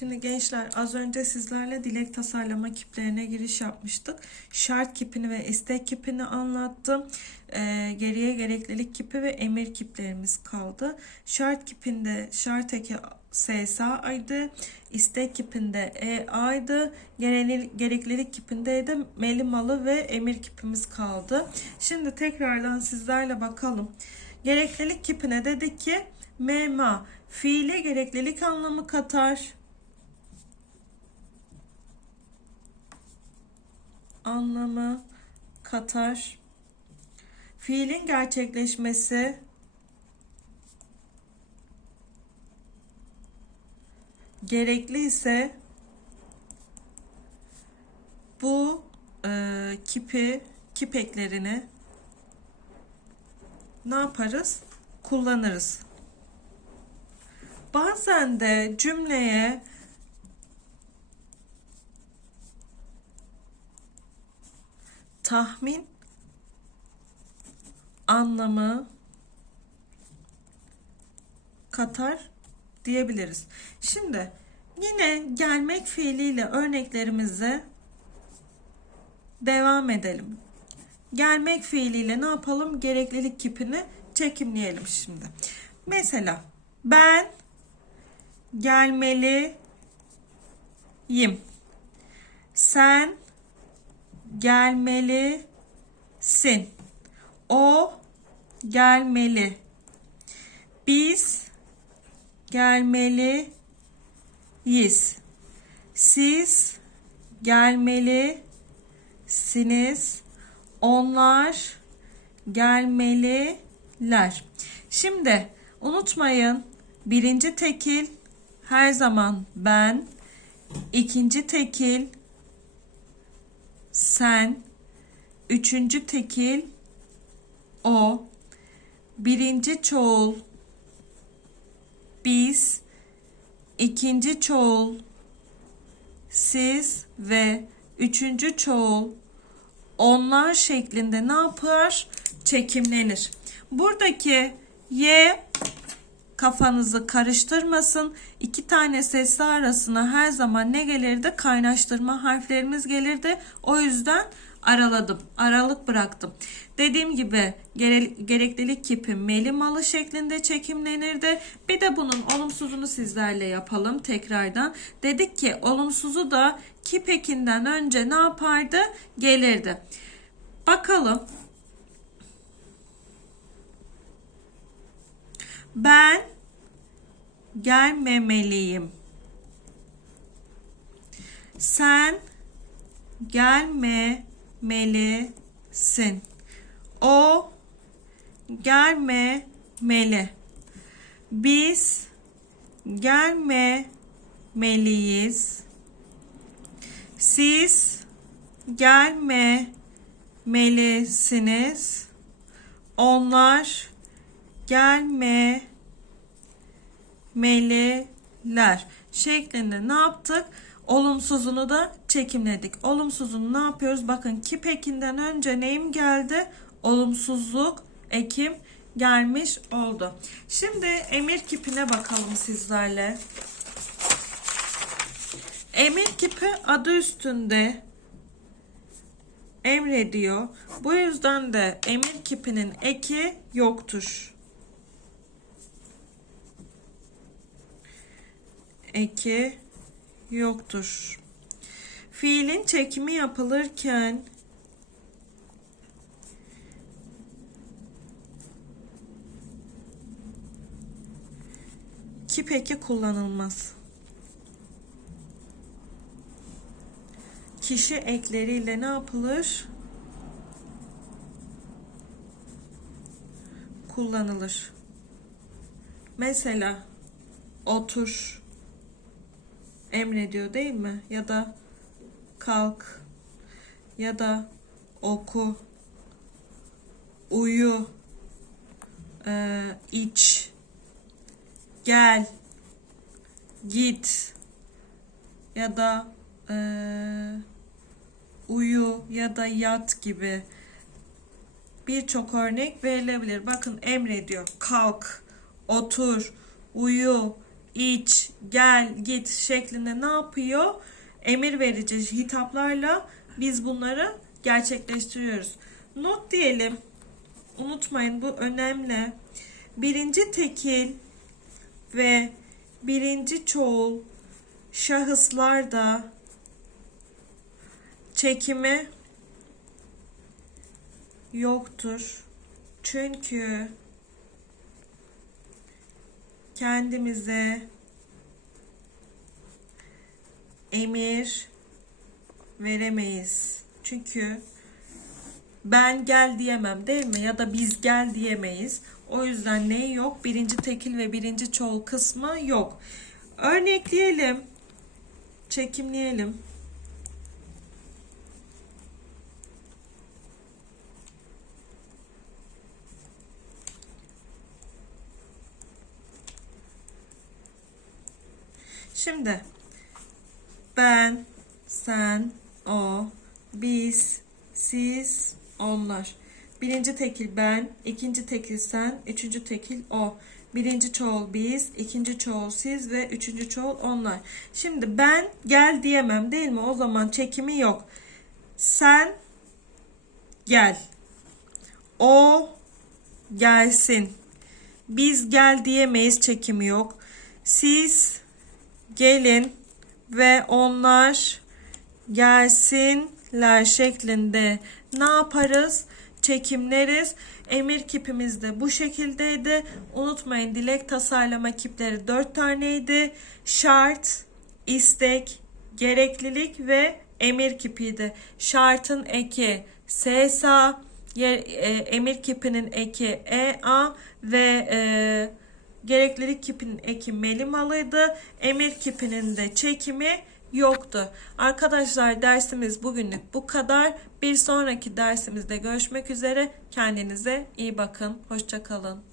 Şimdi gençler az önce sizlerle dilek tasarlama kiplerine giriş yapmıştık. Şart kipini ve istek kipini anlattım. Ee, geriye gereklilik kipi ve emir kiplerimiz kaldı. Şart kipinde şart eki SSA'ydı. İstek kipinde EA'ydı. Genel, gereklilik kipinde de melimalı ve emir kipimiz kaldı. Şimdi tekrardan sizlerle bakalım. Gereklilik kipine dedik ki mema fiile gereklilik anlamı katar. Anlamı katar. Fiilin gerçekleşmesi gerekli ise bu e, kipi kip eklerini ne yaparız? Kullanırız. Bazen de cümleye tahmin anlamı katar diyebiliriz. Şimdi yine gelmek fiiliyle örneklerimize devam edelim. Gelmek fiiliyle ne yapalım? Gereklilik kipini çekimleyelim şimdi. Mesela ben gelmeliyim. Sen gelmelisin. O gelmeli. Biz gelmeliyiz. Siz gelmelisiniz. Onlar gelmeliler. Şimdi unutmayın birinci tekil her zaman ben, ikinci tekil sen, üçüncü tekil o, birinci çoğul biz, ikinci çoğul siz ve üçüncü çoğul onlar şeklinde ne yapar? Çekimlenir. Buradaki y kafanızı karıştırmasın. İki tane sesli arasına her zaman ne gelirdi? Kaynaştırma harflerimiz gelirdi. O yüzden araladım. Aralık bıraktım. Dediğim gibi gere- gereklilik kipi melimalı şeklinde çekimlenirdi. Bir de bunun olumsuzunu sizlerle yapalım tekrardan. Dedik ki olumsuzu da kip ekinden önce ne yapardı? Gelirdi. Bakalım. Ben gelmemeliyim. Sen gelmemelisin. O gelmemeli. Biz gelmemeliyiz. Siz gelmemelisiniz. Onlar gelmemeliler şeklinde ne yaptık? Olumsuzunu da çekimledik. Olumsuzunu ne yapıyoruz? Bakın kip ekinden önce neyim geldi? Olumsuzluk ekim gelmiş oldu. Şimdi emir kipine bakalım sizlerle. Emir kipi adı üstünde emrediyor. Bu yüzden de emir kipinin eki yoktur. Eki yoktur. Fiilin çekimi yapılırken kip eki kullanılmaz. Kişi ekleriyle ne yapılır? Kullanılır. Mesela otur emrediyor değil mi? Ya da kalk ya da oku uyu e, iç gel git ya da e, uyu ya da yat gibi birçok örnek verilebilir. Bakın emrediyor. Kalk, otur, uyu, iç, gel, git şeklinde ne yapıyor? Emir verici hitaplarla biz bunları gerçekleştiriyoruz. Not diyelim. Unutmayın bu önemli. Birinci tekil ve birinci çoğul şahıslarda çekimi yoktur. Çünkü kendimize emir veremeyiz. Çünkü ben gel diyemem değil mi? Ya da biz gel diyemeyiz. O yüzden ne yok? Birinci tekil ve birinci çoğul kısmı yok. Örnekleyelim. Çekimleyelim. Şimdi ben, sen, o, biz, siz, onlar. Birinci tekil ben, ikinci tekil sen, üçüncü tekil o. Birinci çoğul biz, ikinci çoğul siz ve üçüncü çoğul onlar. Şimdi ben gel diyemem değil mi? O zaman çekimi yok. Sen gel. O gelsin. Biz gel diyemeyiz çekimi yok. Siz gelin ve onlar gelsinler şeklinde ne yaparız? Çekimleriz. Emir kipimiz de bu şekildeydi. Unutmayın dilek tasarlama kipleri 4 taneydi. Şart, istek, gereklilik ve emir kipiydi. Şartın eki SSA, e, emir kipinin eki EA ve e, gereklilik kipinin eki melimalıydı. Emir kipinin de çekimi yoktu. Arkadaşlar dersimiz bugünlük bu kadar. Bir sonraki dersimizde görüşmek üzere. Kendinize iyi bakın. Hoşçakalın.